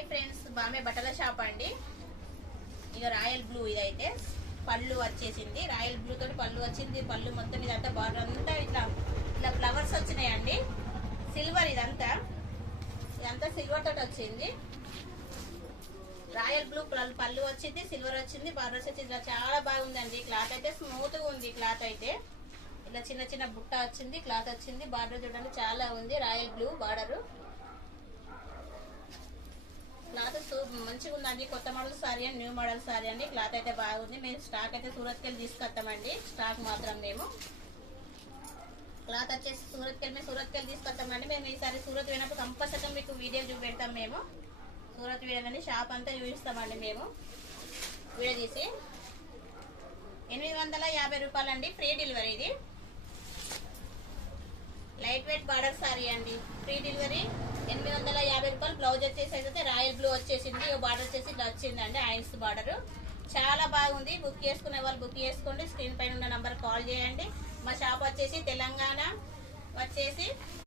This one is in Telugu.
హాయ్ ఫ్రెండ్స్, బామే బట్టల షాప్ అండి. ఇక రాయల్ బ్లూ ఇదైతే పళ్ళు వచ్చేసింది. రాయల్ బ్లూ తోటి పళ్ళు వచ్చింది. పళ్ళు మొత్తం ఇదంతా బార్డర్ అంతా ఇట్లా ఇట్లా ఫ్లవర్స్ వచ్చినాయండి. సిల్వర్ ఇదంతా సిల్వర్ తోటి వచ్చింది. రాయల్ బ్లూ పళ్ళు వచ్చింది, సిల్వర్ వచ్చింది, బార్డర్స్ వచ్చింది. ఇలా చాలా బాగుందండి. క్లాత్ అయితే స్మూత్ గా ఉంది. క్లాత్ అయితే ఇలా చిన్న చిన్న బుట్ట వచ్చింది, క్లాత్ వచ్చింది. బార్డర్ చూడండి చాలా ఉంది. రాయల్ బ్లూ బార్డర్ క్లాత్ మంచిగా ఉందండి. కొత్త మోడల్ సారీ అండి, న్యూ మోడల్ సారీ అండి. క్లాత్ అయితే బాగుంది. మేము స్టాక్ అయితే సూరత్కి వెళ్ళి తీసుకొస్తామండి. స్టాక్ మాత్రం మేము క్లాత్ వచ్చేసి సూరత్కి వెళ్ళి తీసుకొస్తామండి. మేము ఈసారి సూరత్ పోయినప్పుడు కంపల్సరీ మీకు వీడియో చూపెడతాం. మేము సూరత్ వీడియోని షాప్ అంతా చూపిస్తామండి. మేము వీడియో తీసి 850 రూపాయలండి. Free delivery. ఇది లైట్ వెయిట్ బార్డర్ సారీ అండి. ఫ్రీ డెలివరీ 850 రూపాయలు. బ్లౌజ్ వచ్చేసి అయితే రాయల్ బ్లూ వచ్చేసింది. బార్డర్ వచ్చేసి ఇట్లా వచ్చిందండి. ఐన్స్ బార్డర్ చాలా బాగుంది. బుక్ చేసుకునే వాళ్ళు బుక్ చేసుకోండి. స్క్రీన్ పైన ఉన్న నంబర్ కాల్ చేయండి. మా షాప్ వచ్చేసి తెలంగాణ వచ్చేసి